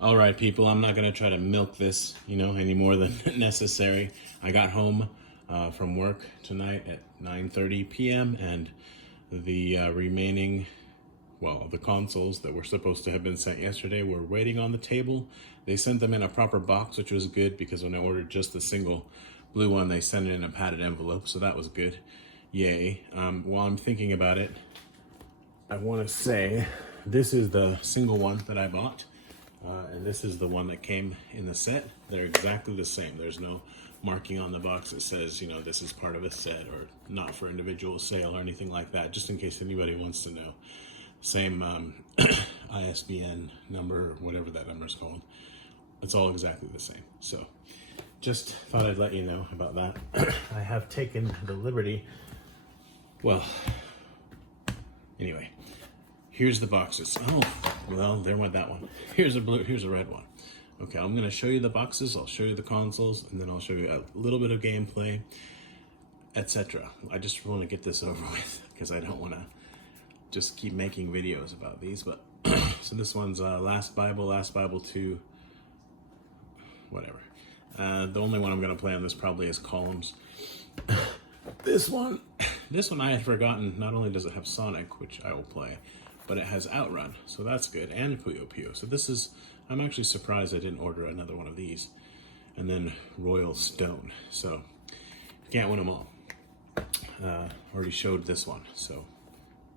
All right, people, I'm not going to try to milk this, any more than necessary. I got home from work tonight at 9:30 p.m. and the remaining, the consoles that were supposed to have been sent yesterday were waiting on the table. They sent them in a proper box, which was good because when I ordered just the single blue one, they sent it in a padded envelope, so that was good. Yay. While I'm thinking about it, I want to say this is the single one that I bought. And this is the one that came in the set. They're exactly the same. There's no marking on the box that says, this is part of a set or not for individual sale or anything like that, just in case anybody wants to know. Same ISBN number, or whatever that number is called. It's all exactly the same. So just thought I'd let you know about that. I have taken the liberty. Well, anyway. Here's the boxes. Oh, well, there went that one. Here's a blue, here's a red one. Okay, I'm gonna show you the boxes, I'll show you the consoles, and then I'll show you a little bit of gameplay, etc. I just wanna get this over with, because I don't wanna just keep making videos about these, but, so this one's Last Bible 2, whatever. The only one I'm gonna play on this probably is Columns. This one I had forgotten, not only does it have Sonic, which I will play, but it has OutRun, so that's good, and Puyo Puyo. So this is, I'm actually surprised I didn't order another one of these. And then Royal Stone, so you can't win them all. Already showed this one, so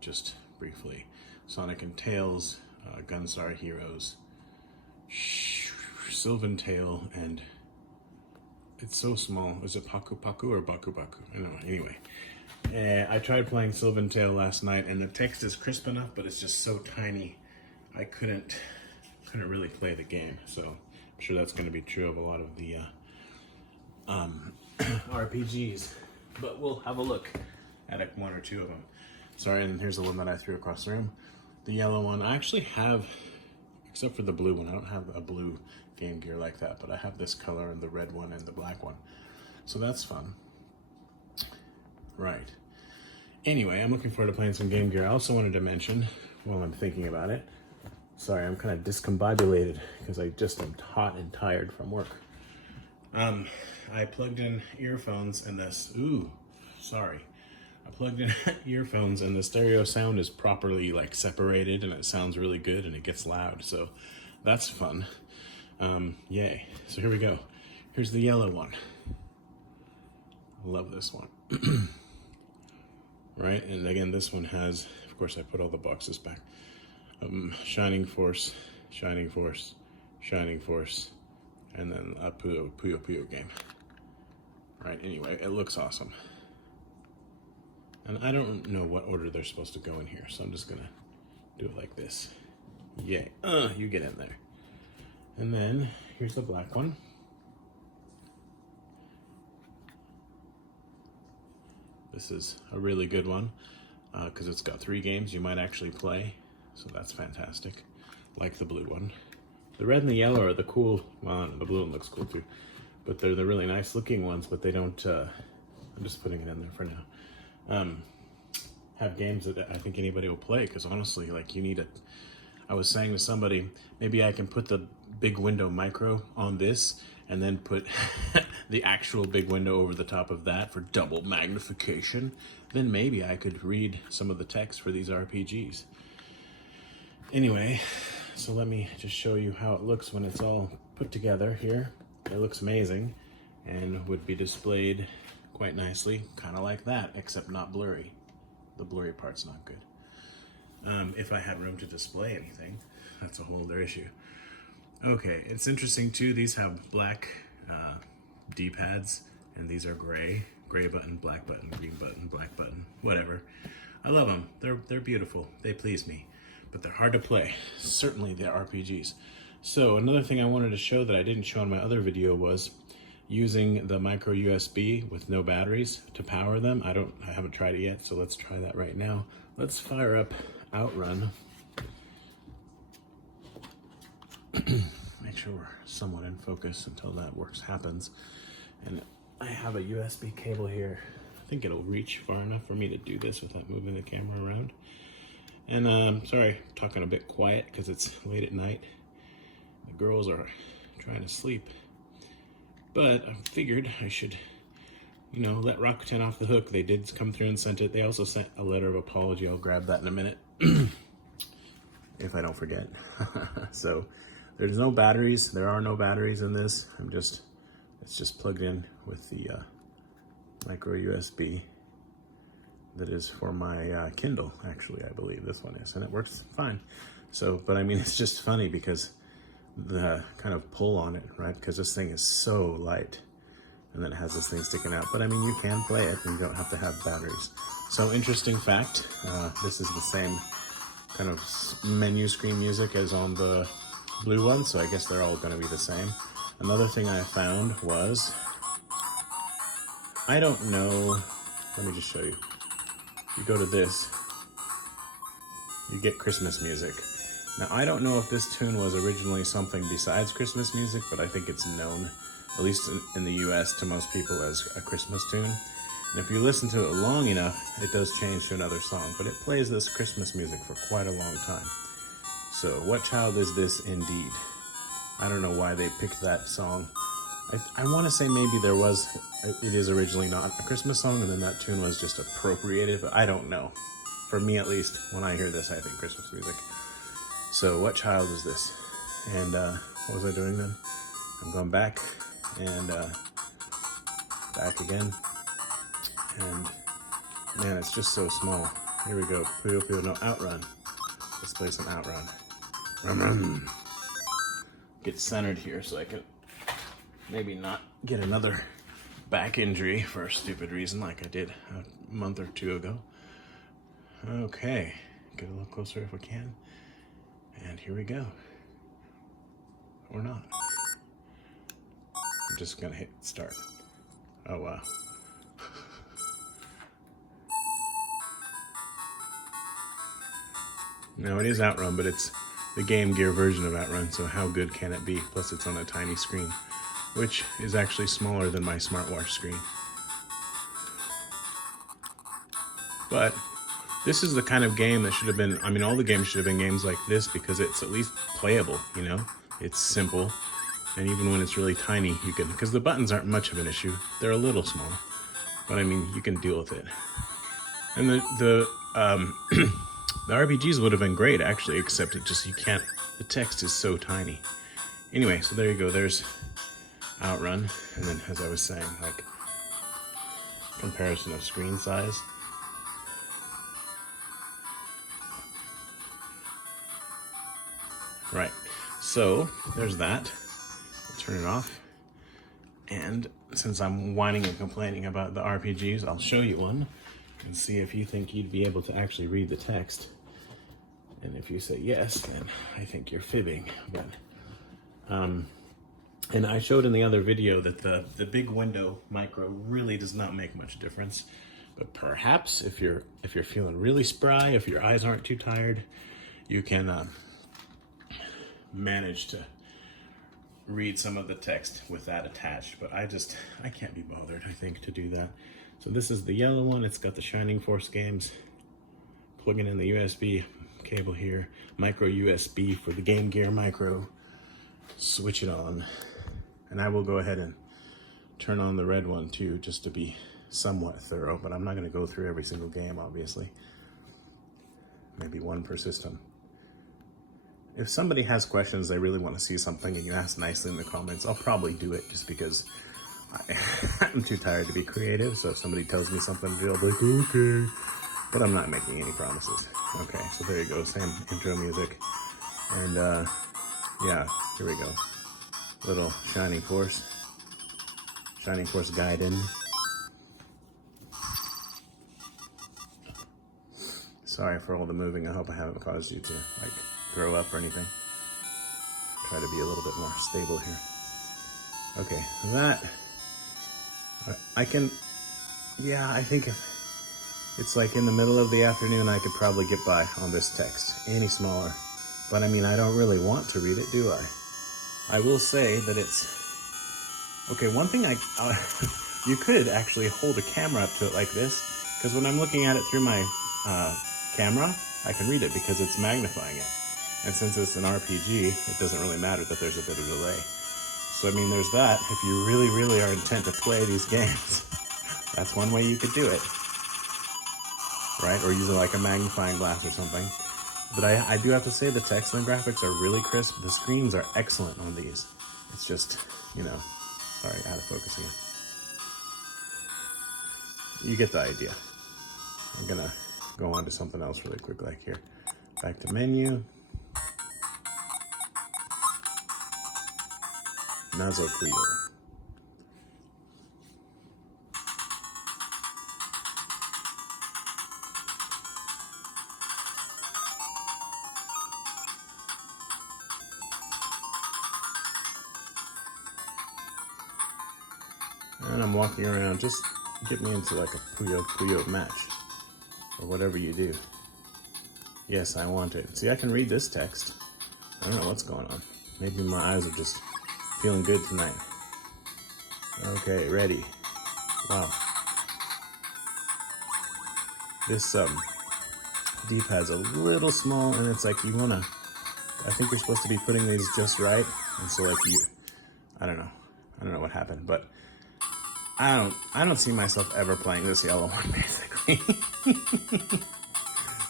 just briefly. Sonic and Tails, Gunstar Heroes, Sylvan Tail, and it's so small. Is it Paku Paku or Baku Baku? I don't know, anyway. I tried playing Sylvan Tail last night, and the text is crisp enough, but it's just so tiny, I couldn't really play the game. So I'm sure that's going to be true of a lot of the RPGs. But we'll have a look at one or two of them. Sorry, and here's the one that I threw across the room. The yellow one, I actually have, except for the blue one, I don't have a blue Game Gear like that, but I have this color and the red one and the black one. So that's fun. Right. Anyway, I'm looking forward to playing some Game Gear. I also wanted to mention, while I'm thinking about it, sorry, I'm kind of discombobulated because I just am hot and tired from work. I plugged in earphones and this, I plugged in earphones and the stereo sound is properly separated and it sounds really good and it gets loud. So that's fun. Yay. So here we go. Here's the yellow one. I love this one. Right, and again, this one has, of course, I put all the boxes back. Shining Force, Shining Force, Shining Force, and then a Puyo Puyo game. Right, anyway, it looks awesome. And I don't know what order they're supposed to go in here, so I'm just gonna do it like this. Yay, you get in there. And then, here's the black one. This is a really good one because it's got 3 games you might actually play, so that's fantastic. Like the blue one. The red and the yellow are the cool, well, the blue one looks cool too, but they're the really nice looking ones, but they don't, I'm just putting it in there for now, have games that I think anybody will play, because honestly, you need I was saying to somebody, maybe I can put the big window micro on this and then put the actual big window over the top of that for double magnification. Then maybe I could read some of the text for these RPGs. Anyway, so let me just show you how it looks when it's all put together here. It looks amazing and would be displayed quite nicely, kind of like that, except not blurry. The blurry part's not good. If I had room to display anything, that's a whole other issue. Okay, it's interesting too, these have black D-pads, and these are gray button, black button, green button, black button, whatever. I love them, they're beautiful, they please me, but they're hard to play, certainly the RPGs. So another thing I wanted to show that I didn't show in my other video was using the micro USB with no batteries to power them. I haven't tried it yet, so let's try that right now. Let's fire up OutRun. Make sure we're somewhat in focus until that happens. And I have a USB cable here. I think it'll reach far enough for me to do this without moving the camera around. And sorry, I'm talking a bit quiet because it's late at night. The girls are trying to sleep. But I figured I should, you know, let Rakuten off the hook. They did come through and sent it. They also sent a letter of apology. I'll grab that in a minute. If I don't forget. So there's no batteries. There are no batteries in this. It's just plugged in with the micro USB that is for my Kindle, actually, I believe this one is, and it works fine. So, but I mean, it's just funny because the kind of pull on it, right? Because this thing is so light, and then it has this thing sticking out. But I mean, you can play it and you don't have to have batteries. So interesting fact, this is the same kind of menu screen music as on the blue one, so I guess they're all gonna be the same. Another thing I found was, I don't know, let me just show you. You go to this, you get Christmas music. Now, I don't know if this tune was originally something besides Christmas music, but I think it's known, at least in the US, to most people as a Christmas tune. And if you listen to it long enough, it does change to another song, but it plays this Christmas music for quite a long time. So, what child is this indeed? I don't know why they picked that song. I want to say maybe it is originally not a Christmas song, and then that tune was just appropriated, but I don't know. For me, at least, when I hear this, I think Christmas music. So, what child is this? And what was I doing then? I'm going back, and back again. And, man, it's just so small. Here we go. Puyo Puyo, no, OutRun. Let's play some OutRun. Rum, rum. Get centered here so I can maybe not get another back injury for a stupid reason like I did a month or two ago. Okay, get a little closer if we can. And here we go. Or not. I'm just gonna hit start. Oh wow. No, it is OutRun, but it's the Game Gear version of OutRun, so how good can it be? Plus it's on a tiny screen, which is actually smaller than my smartwatch screen. But this is the kind of game that should have been, I mean, all the games should have been games like this because it's at least playable, you know? It's simple, and even when it's really tiny, you can, because the buttons aren't much of an issue. They're a little small, but I mean, you can deal with it. And the RPGs would have been great, actually, except it just, you can't, the text is so tiny. Anyway, so there you go, there's OutRun, and then as I was saying, like, comparison of screen size. Right, so there's that. I'll turn it off. And since I'm whining and complaining about the RPGs, I'll show you one and see if you think you'd be able to actually read the text. And if you say yes, then I think you're fibbing. But, and I showed in the other video that the big window micro really does not make much difference. But perhaps if you're feeling really spry, if your eyes aren't too tired, you can manage to read some of the text with that attached. But I can't be bothered, I think, to do that. So this is the yellow one. It's got the Shining Force games. Plugging in the USB cable here. Micro USB for the Game Gear micro. Switch it on. And I will go ahead and turn on the red one too, just to be somewhat thorough, but I'm not going to go through every single game, obviously. Maybe one per system. If somebody has questions, they really want to see something, and you ask nicely in the comments, I'll probably do it just because I'm too tired to be creative. So if somebody tells me something to do, I'll be like, okay. But I'm not making any promises. Okay, so there you go, same intro music. And yeah, here we go. Little Shining Force Gaiden. Sorry for all the moving. I hope I haven't caused you to like throw up or anything. Try to be a little bit more stable here. Okay, that I can, yeah, I think if it's like in the middle of the afternoon, I could probably get by on this text. Any smaller. But I mean, I don't really want to read it, do I? I will say that it's, okay, one thing you could actually hold a camera up to it like this, because when I'm looking at it through my camera, I can read it because it's magnifying it. And since it's an RPG, it doesn't really matter that there's a bit of delay. So I mean, there's that. If you really are intent to play these games, that's one way you could do it, right? Or use it like a magnifying glass or something. But I do have to say the text and the graphics are really crisp. The screens are excellent on these. It's just, you know, sorry, out of focus again. You get the idea. I'm gonna go on to something else really quick, like here. Back to menu. Nazo Puyo. And I'm walking around, just get me into like a Puyo Puyo match. Or whatever you do. Yes, I want it. See, I can read this text. I don't know what's going on. Maybe my eyes are just feeling good tonight. Okay, ready. Wow. This D-pad's a little small, and it's like you wanna, I think you're supposed to be putting these just right, and so like I don't know what happened, but I don't see myself ever playing this yellow one, basically.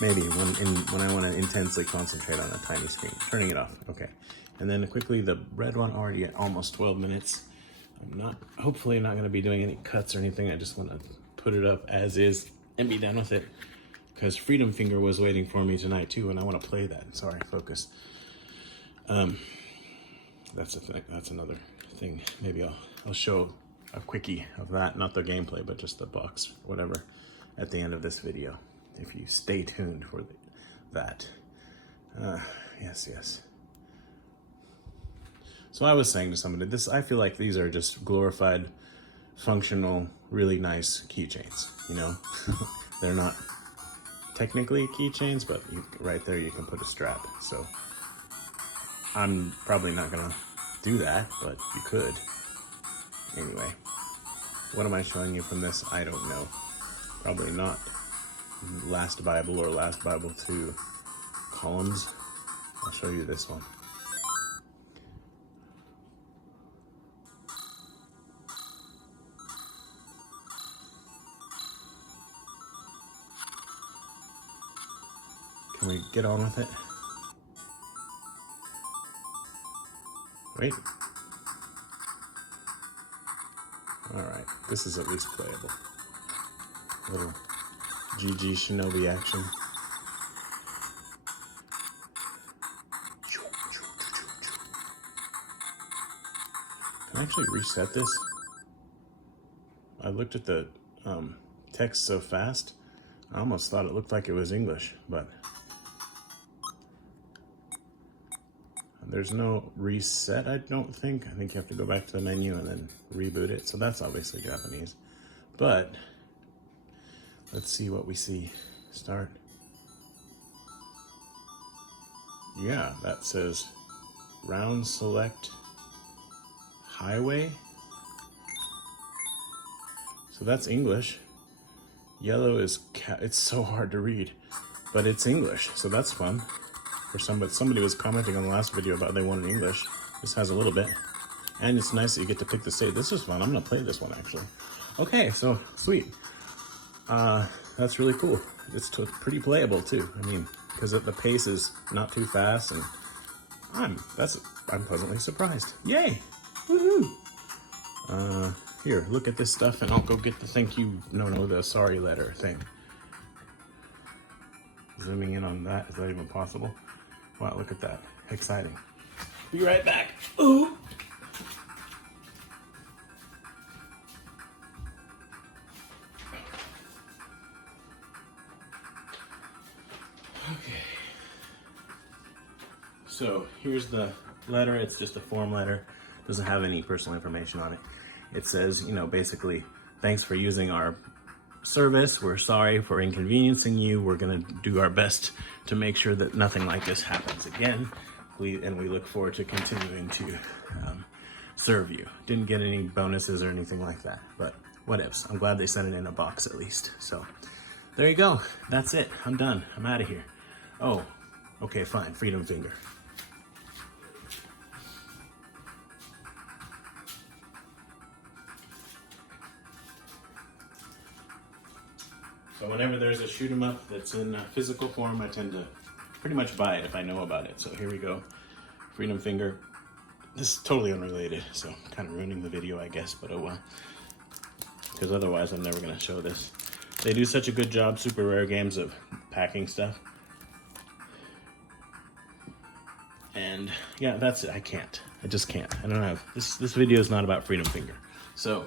Maybe when I want to intensely concentrate on a tiny screen. Turning it off, okay. And then quickly, the red one already at almost 12 minutes. I'm hopefully not gonna be doing any cuts or anything. I just wanna put it up as is and be done with it. Because Freedom Finger was waiting for me tonight too, and I wanna play that. Sorry, focus. That's a thing, that's another thing. Maybe I'll show a quickie of that, not the gameplay, but just the box, whatever, at the end of this video. If you stay tuned for that. Yes. So I was saying to somebody, I feel like these are just glorified, functional, really nice keychains, you know? They're not technically keychains, but right there you can put a strap. So I'm probably not gonna do that, but you could. Anyway, what am I showing you from this? I don't know. Probably not Last Bible or Last Bible 2 columns. I'll show you this one. Can we get on with it? Wait. Alright, this is at least playable. A little GG Shinobi action. Can I actually reset this? I looked at the text so fast, I almost thought it looked like it was English, but there's no reset, I don't think. I think you have to go back to the menu and then reboot it. So that's obviously Japanese. But let's see what we see. Start. Yeah, that says round select highway. So that's English. Yellow is it's so hard to read, but it's English, so that's fun. For somebody was commenting on the last video about they wanted English. This has a little bit, and it's nice that you get to pick the state. This is fun. I'm gonna play this one actually. Okay, so sweet. That's really cool. It's pretty playable too. I mean, because the pace is not too fast, and I'm pleasantly surprised. Yay! Woohoo! Here, look at this stuff, and I'll go get the the sorry letter thing. Zooming in on that, is that even possible? Wow, look at that. Exciting. Be right back. Ooh! Okay. So here's the letter. It's just a form letter. Doesn't have any personal information on it. It says, basically, thanks for using our service. We're sorry for inconveniencing you. We're gonna do our best to make sure that nothing like this happens again. We look forward to continuing to serve you. Didn't get any bonuses or anything like that, but whatevs. I'm glad they sent it in a box at least. So there you go. That's it. I'm done. I'm out of here. Oh, Okay, fine, Freedom Finger. So whenever there's a shoot 'em up that's in physical form, I tend to pretty much buy it if I know about it. So here we go, Freedom Finger. This is totally unrelated, so kind of ruining the video, I guess, but oh well. Because otherwise I'm never gonna show this. They do such a good job, Super Rare Games, of packing stuff. And yeah, that's it. I just can't. I don't have, this video is not about Freedom Finger. So